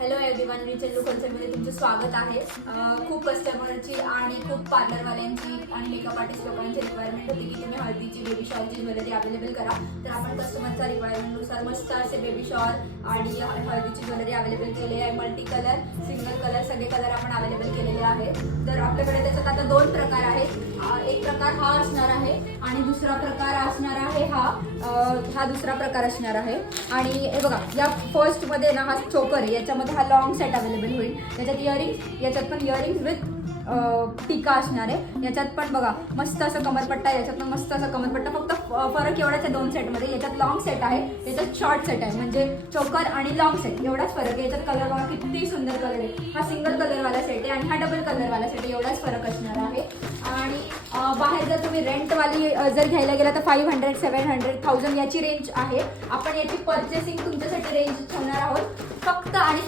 Hello everyone, मी चल्लू कॉन्सेप्टमध्ये तुमचं स्वागत आहे. खूप कस्टमरची आणि खूप पार्लरवाल्यांची आणि मेकअप आर्टिस्ट लोकांची रिक्वायरमेंट होती की तुम्ही हळदीची बेबी शॉलची ज्वेलरी अवेलेबल करा. तर आपण कस्टमरच्या रिक्वायरमेंटनुसार मस्त असे बेबी शॉल आणि हळदीची ज्वेलरी अवेलेबल केली आहे. मल्टी कलर, सिंगल कलर सगळे कलर आपण अवेलेबल केलेले आहेत. तर आपल्याकडे त्याच्यात आता दोन प्रकार आहेत. एक प्रकार हा असणार आहे आणि दुसरा प्रकार असणार आहे हा दुसरा प्रकार असणार आहे. आणि हे बघा, या फर्स्ट मध्ये ना हा चोकर आहे, याच्यामध्ये हा लॉंग सेट अवेलेबल होईल. याच्यात इयरिंग्स, याच्यात पण इयरिंग्स विथ टिका असणार आहे. याच्यात पण बघा मस्त असं कमरपट्टा, याच्यात पण मस्त असं कमरपट्टा. फक्त फरक एवढाच आहे दोन सेटमध्ये. याच्यात लॉंग सेट आहे, याच्यात शॉर्ट सेट आहे. म्हणजे चोकर आणि लॉंग सेट एवढाच फरक आहे. याच्यात कलर बघा किती सुंदर कलर आहे. हा सिंगल कलरवाला सेट आहे आणि हा डबल कलरवाला सेट आहे. एवढाच फरक असणार आहे. आणि बाहेर जर तुम्ही रेंटवाली जर घ्यायला गेला तर 500, 700, 1000 याची रेंज आहे. आपण याची पर्चेसिंग तुमच्यासाठी रेंज ठेवणार आहोत फक्त आणि